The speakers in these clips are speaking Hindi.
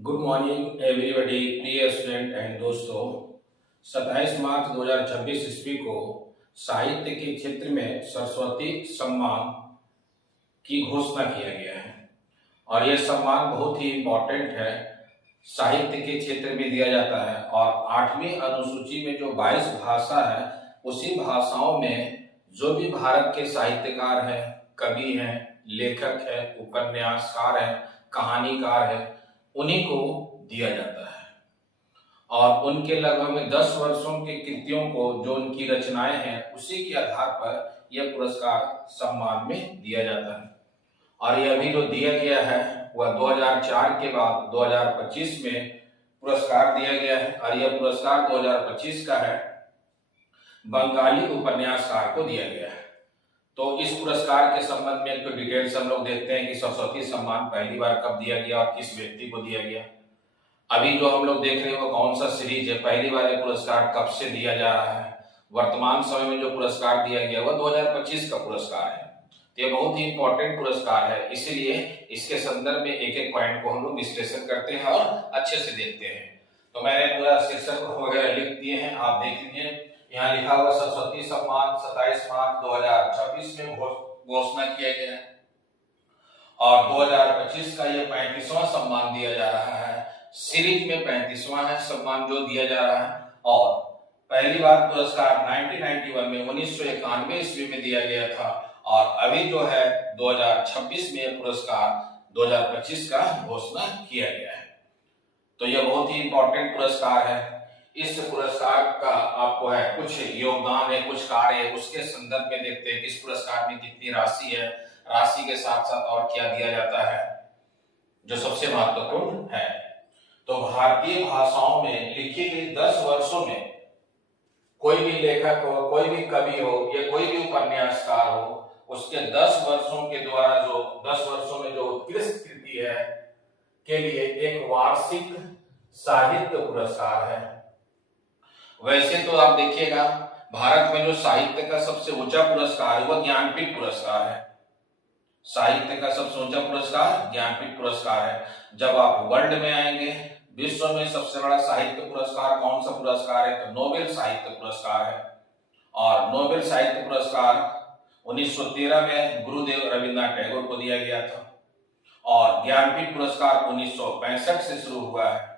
गुड मॉर्निंग एवरीबॉडी, प्रिय स्टूडेंट एंड दोस्तों। 27 मार्च 2026 ईस्वी को साहित्य के क्षेत्र में सरस्वती सम्मान की घोषणा किया गया है और यह सम्मान बहुत ही इम्पोर्टेंट है। साहित्य के क्षेत्र में दिया जाता है और 8वीं अनुसूची में जो 22 भाषा है उसी भाषाओं में जो भी भारत के साहित्यकार हैं, कवि हैं, लेखक है, उपन्यासकार है, कहानीकार है, उन्हीं को दिया जाता है। और उनके लगभग में 10 वर्षों की कृतियों को, जो उनकी रचनाएं हैं, उसी के आधार पर यह पुरस्कार सम्मान में दिया जाता है। और यह अभी जो दिया गया है वह 2004 के बाद 2025 में पुरस्कार दिया गया है और यह पुरस्कार 2025 का है, बंगाली उपन्यासकार को दिया गया है। तो इस पुरस्कार के संबंध में कुछ डिटेल्स हम लोग देखते हैं कि सरस्वती सम्मान पहली बार कब दिया गया और किस व्यक्ति को दिया गया। अभी जो हम लोग देख रहे हैं वो कौन सा सीरीज है, पहली बार ये पुरस्कार कब से दिया जा रहा है, वर्तमान समय में जो पुरस्कार दिया गया वह 2025 का पुरस्कार है। तो ये बहुत ही इंपॉर्टेंट पुरस्कार है, इसीलिए इसके संदर्भ में एक एक पॉइंट को हम लोग विश्लेषण करते हैं और अच्छे से देखते हैं। तो मैंने पूरा शीर्षक वगैरह लिख दिए हैं, आप देख लीजिए। यहाँ लिखा हुआ सरस्वती सम्मान 27 मार्च 2026 में घोषणा किया गया है और 2025 का ये 35वां सम्मान दिया जा रहा है। सीरीज में 35वां है सम्मान जो दिया जा रहा है और पहली बार पुरस्कार 1991 में 1991 ईस्वी में दिया गया था और अभी जो है 2026 में पुरस्कार 2025 का घोषणा किया गया है। तो यह बहुत ही इंपॉर्टेंट पुरस्कार है। इस पुरस्कार का आपको है कुछ योगदान है, कुछ कार्य है, उसके संदर्भ में देखते हैं कि इस पुरस्कार में कितनी राशि है, राशि के साथ साथ और क्या दिया जाता है जो सबसे महत्वपूर्ण है। तो भारतीय भाषाओं में लिखी गई 10 वर्षों में कोई भी लेखक हो, कोई भी कवि हो या कोई भी उपन्यासकार हो, उसके 10 वर्षों के द्वारा जो 10 वर्षों में जो उत्कृष्ट कृति है के लिए एक वार्षिक साहित्य पुरस्कार है। वैसे तो आप देखिएगा भारत में जो साहित्य का सबसे ऊंचा पुरस्कार है वह ज्ञानपीठ पुरस्कार है। साहित्य का सबसे ऊंचा पुरस्कार ज्ञानपीठ पुरस्कार है। जब आप वर्ल्ड में आएंगे, विश्व में सबसे बड़ा साहित्य पुरस्कार कौन सा पुरस्कार है, तो नोबेल साहित्य पुरस्कार है। और नोबेल साहित्य पुरस्कार 1913 में गुरुदेव रविन्द्रनाथ टैगोर को दिया गया था और ज्ञानपीठ पुरस्कार 1965 से शुरू हुआ है।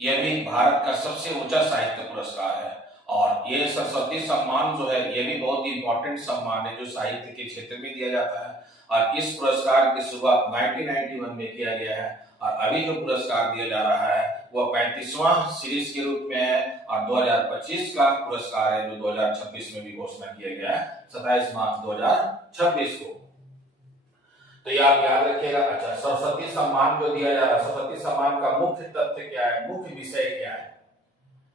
यह भी भारत का सबसे ऊंचा साहित्य पुरस्कार है और ये सरस्वती सम्मान जो है ये भी बहुत ही इंपॉर्टेंट सम्मान है जो साहित्य के क्षेत्र में दिया जाता है। और इस पुरस्कार की शुरुआत 1991 में किया गया है और अभी जो पुरस्कार दिया जा रहा है वह 35वां सीरीज के रूप में है और 2025 का पुरस्कार है जो 2026 में भी घोषणा किया गया है 27 मार्च 2026 को। तो ये आप याद रखिएगा। अच्छा, सरस्वती सम्मान जो दिया जा रहा है, सरस्वती सम्मान का मुख्य तथ्य क्या है, मुख्य विषय क्या है,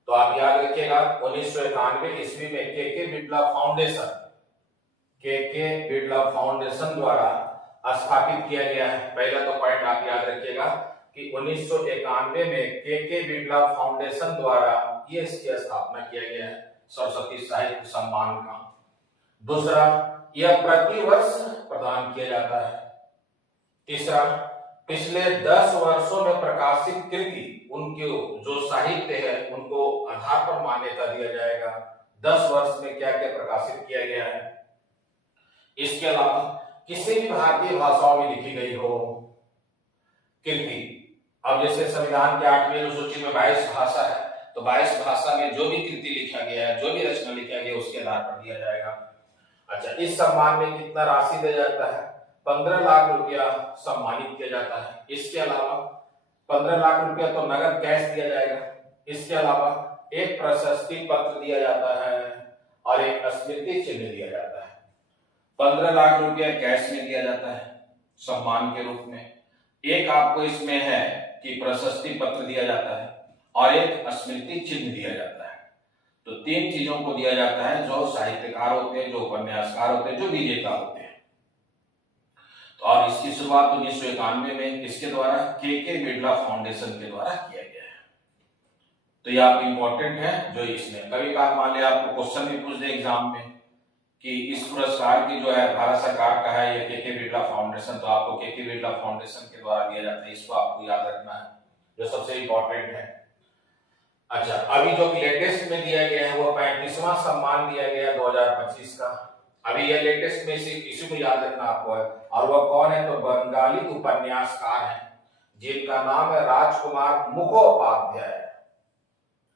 तो आप याद रखिएगा 1991 ईस्वी में के बिड़ला फाउंडेशन द्वारा स्थापित किया गया है। पहला तो पॉइंट आप याद रखिएगा कि 1991 में के बिड़ला फाउंडेशन द्वारा ये इसकी स्थापना किया गया है सरस्वती साहित्य सम्मान का। दूसरा, यह प्रतिवर्ष प्रदान किया जाता है। तीसरा, पिछले 10 वर्षों में प्रकाशित कृति, उनके जो साहित्य है उनको आधार पर मान्यता दिया जाएगा। 10 वर्ष में क्या क्या प्रकाशित किया गया है। इसके अलावा किसी भी भारतीय भाषाओं में लिखी गई हो कृति, अब जैसे संविधान के 8वीं अनुसूची में 22 भाषा है, तो 22 भाषा में जो भी कृति लिखा गया है, जो भी रचना लिखा गया उसके आधार पर दिया जाएगा। अच्छा, इस सम्मान में कितना राशि दिया जाता है, 15 लाख रुपया सम्मानित किया जाता है। इसके अलावा 15 लाख रुपया तो नगद कैश दिया जाएगा। इसके अलावा एक प्रशस्ति पत्र दिया जाता है और एक स्मृति चिन्ह दिया जाता है। 15 लाख रुपया कैश में दिया जाता है सम्मान के रूप में, एक आपको इसमें है कि प्रशस्ति पत्र दिया जाता है और एक स्मृति चिन्ह दिया जाता है। तो 3 चीजों को दिया जाता है जो साहित्यकार होते हैं, जो उपन्यासकार होते हैं, जो विजेता होते हैं। और इसकी शुरुआत 1991 में किसके द्वारा, के बिड़ला फाउंडेशन के द्वारा किया गया है। तो ये आप इंपॉर्टेंट है जो इसमें कभी कभार मान लिया आपको क्वेश्चन भी पूछ दे एग्जाम में कि इस पुरस्कार की जो है भारत सरकार का है ये के बिड़ला फाउंडेशन, तो आपको के बिड़ला फाउंडेशन के द्वारा दिया जाता है, इसको आपको याद रखना है। जो सबसे इंपॉर्टेंट है। अच्छा, अभी जो लेटेस्ट में दिया गया है वो 35वां सम्मान दिया गया 2025 का। अभी ये लेटेस्ट में इसी को याद रखना आपको है। और वो कौन है? तो बंगाली उपन्यासकार है जिनका नाम है राजकुमार मुखोपाध्याय।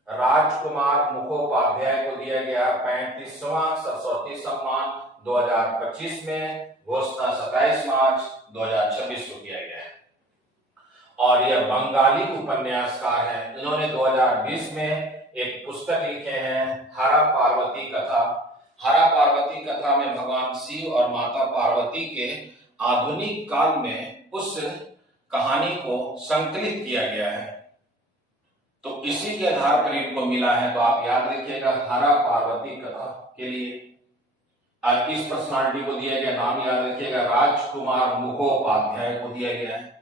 राजकुमार मुखोपाध्याय को दिया गया 35वां सरस्वती सम्मान 2025 में। घोषणा 27 मार्च 2026 को किया गया है। और यह बंगाली उपन्यासकार है। इन्होंने 2020 में एक पुस्तक लिखे हैं, हरा पार्वती कथा। हरा पार्वती कथा में भगवान शिव और माता पार्वती के आधुनिक काल में उस कहानी को संकलित किया गया है, तो इसी के आधार पर इनको मिला है। तो आप याद रखिएगा, हरा पार्वती कथा के लिए आज इस पर्सनालिटी को दिया गया नाम याद रखिएगा, राजकुमार मुखोपाध्याय को दिया गया है।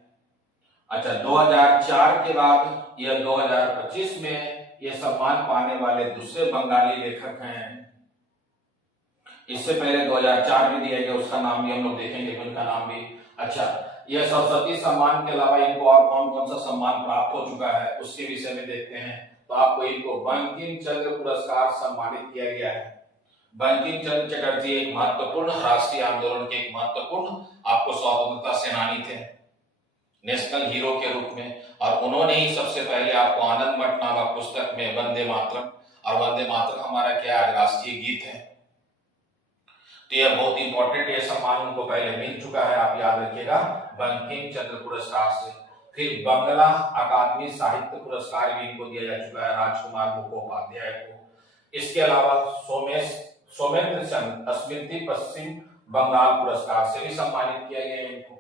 अच्छा, 2004 के बाद यह 2025 में यह सम्मान पाने वाले दूसरे बंगाली लेखक हैं। इससे पहले 2004 में दिया गया, उसका नाम भी हम लोग देखेंगे, उनका नाम भी। अच्छा, यह सरस्वती सम्मान के अलावा इनको और कौन कौन सा सम्मान प्राप्त हो चुका है उसके विषय में देखते हैं। तो आपको इनको बंकिम चंद्र पुरस्कार सम्मानित किया गया है। बंकिम चंद्र चटर्जी एक महत्वपूर्ण राष्ट्रीय आंदोलन के एक महत्वपूर्ण आपको स्वतंत्रता सेनानी थे, नेशनल हीरो के रूप में। और उन्होंने ही सबसे पहले आपको आनंद मठ नामक पुस्तक में वंदे मातरम, और वंदे मातरम हमारा क्या राष्ट्रीय गीत है, तो यह बहुत इंपॉर्टेंट, यह सम्मान उनको पहले मिल चुका है, आप याद रखिएगा, बंकिम चंद्र पुरस्कार से। फिर बंगला अकादमी साहित्य पुरस्कार भी इनको दिया जा चुका है, राजकुमार मुखोपाध्याय को। इसके अलावा सोमेंद्र चंद स्मृति पश्चिम बंगाल पुरस्कार से भी सम्मानित किया गया इनको।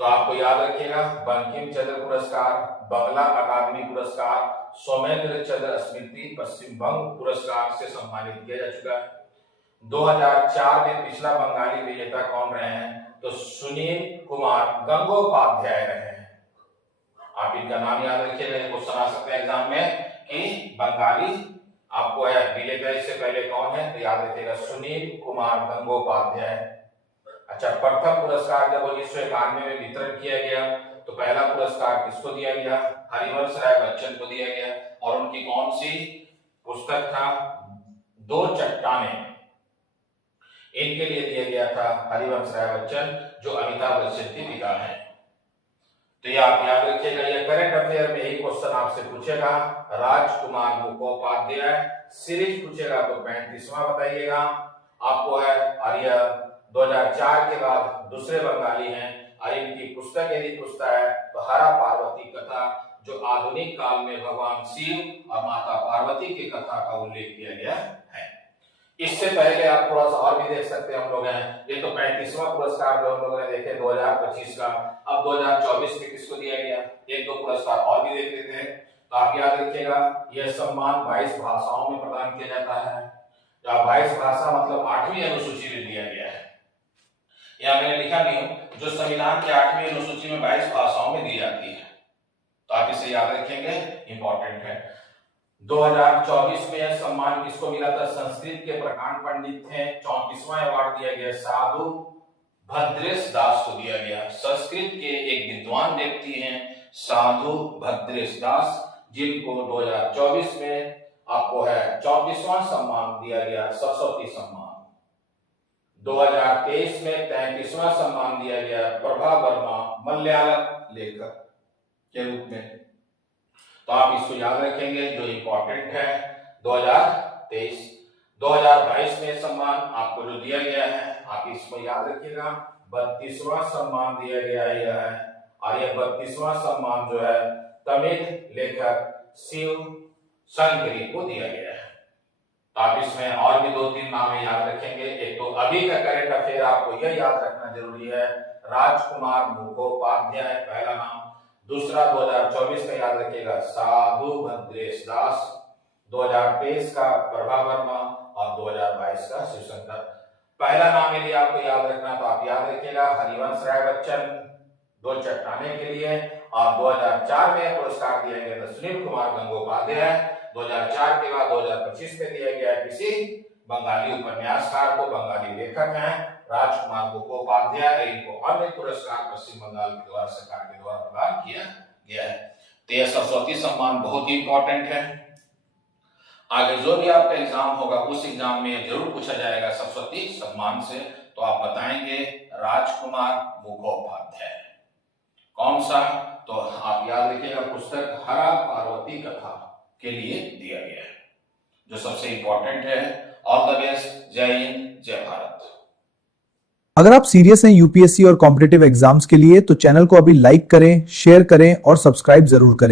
तो आपको याद रखिएगा, बंकिम चंद्र पुरस्कार, बंगला अकादमी पुरस्कार, सोमेंद्र चंद्र स्मृति पश्चिम बंग पुरस्कार से सम्मानित किया जा चुका है। 2004 में पिछला बंगाली विजेता कौन रहे हैं? तो सुनील कुमार गंगोपाध्याय रहे हैं। आप इनका नाम याद रखिएगा, क्वेश्चन आ सकते हैं एग्जाम में कि बंगाली आपको है विजेता इससे पहले कौन है, तो याद रखिएगा सुनील कुमार गंगोपाध्याय। अच्छा, प्रथम पुरस्कार जब 1991 में वितरण किया गया तो पहला पुरस्कार किसको दिया गया? हरिवंश राय बच्चन को दिया गया। और उनकी कौन सी पुस्तक था? दो चट्टानें, इनके लिए दिया गया था हरिवंश राय बच्चन, जो अमिताभ बच्चन के पिता हैं। तो ये आप याद रखिएगा, ये करंट अफेयर में यही क्वेश्चन आपसे पूछेगा, राजकुमार मुखोपाध्याय सीरीज पूछेगा तो 35वां बताइएगा आपको है। और यह 2004 के बाद दूसरे बंगाली हैं। और इनकी पुस्तक यदि पूछता है तो हरा पार्वती कथा, जो आधुनिक काल में भगवान शिव और माता पार्वती की कथा का उल्लेख किया गया है। इससे पहले आप थोड़ा सा और भी देख सकते हैं हम लोग हैं, ये तो 35वां पुरस्कार जो हम लोगों ने देखे 2025 का। अब 2024 में किसको दिया गया? एक दो पुरस्कार और भी देख लेते हैं। तो आप याद रखिएगा, यह सम्मान 22 भाषाओं में प्रदान किया जाता है। 22 भाषा मतलब 8वीं अनुसूची में दिया गया है। यहाँ मैंने लिखा नहीं हूं, जो संविधान की 8वीं अनुसूची में 22 भाषाओं में दी जाती है, तो आप इसे याद रखेंगे, इंपॉर्टेंट है। 2024 में यह सम्मान किसको मिला था? संस्कृत के प्रकांड पंडित थे, 34वां अवार्ड दिया गया साधु भद्रेश दास को दिया गया। संस्कृत के एक विद्वान व्यक्ति हैं साधु भद्रेश दास, जिनको 2024 में आपको है 34वां सम्मान दिया गया, सरस्वती सम्मान। 2023 में 33वां सम्मान दिया गया प्रभा वर्मा मलयालम लेखक के रूप में। तो आप इसको याद रखेंगे, जो इंपॉर्टेंट है 2023। 2022 में सम्मान आपको जो दिया गया है आप इसको याद रखिएगा, 32वां सम्मान दिया गया है। और यह 32वां सम्मान जो है तमिल लेखक शिव शंकरी को दिया गया है। तो आप इसमें और भी 2-3 नाम याद रखेंगे। एक तो अभी का करंट अफेयर आपको यह याद रखना जरूरी है, राजकुमार मुखोपाध्याय पहला नाम। दूसरा 2024 में याद रखिएगा साधु भद्रेश दास, 2023 का प्रभा वर्मा और 2022 का शिवशंकर। पहला नाम यदि आपको याद रखना तो आप याद रखिएगा हरिवंश राय बच्चन, दो चट्टाने के लिए। और 2004 में पुरस्कार दिया गया था सुनील कुमार गंगोपाध्याय। 2004 के बाद 2025 में दिया गया किसी बंगाली उपन्यासकार को, बंगाली लेखक हैं राजकुमार मुखोपाध्याय। इनको अन्य पुरस्कार पश्चिम बंगाल के द्वारा सरकार के द्वारा प्रदान किया गया है। तो यह सरस्वती सम्मान बहुत ही इंपॉर्टेंट है। आगे जो भी आपका एग्जाम होगा उस एग्जाम में जरूर पूछा जाएगा सरस्वती सम्मान से, तो आप बताएंगे राजकुमार मुखोपाध्याय। कौन सा? तो आप याद रखिएगा, पुस्तक हरा पार्वती कथा के लिए दिया गया है, जो सबसे इंपॉर्टेंट है। All the best. जय हिंद, जय भारत। अगर आप सीरियस हैं यूपीएससी और कॉम्पिटिटिव एग्जाम्स के लिए तो चैनल को अभी लाइक करें, शेयर करें और सब्सक्राइब जरूर करें।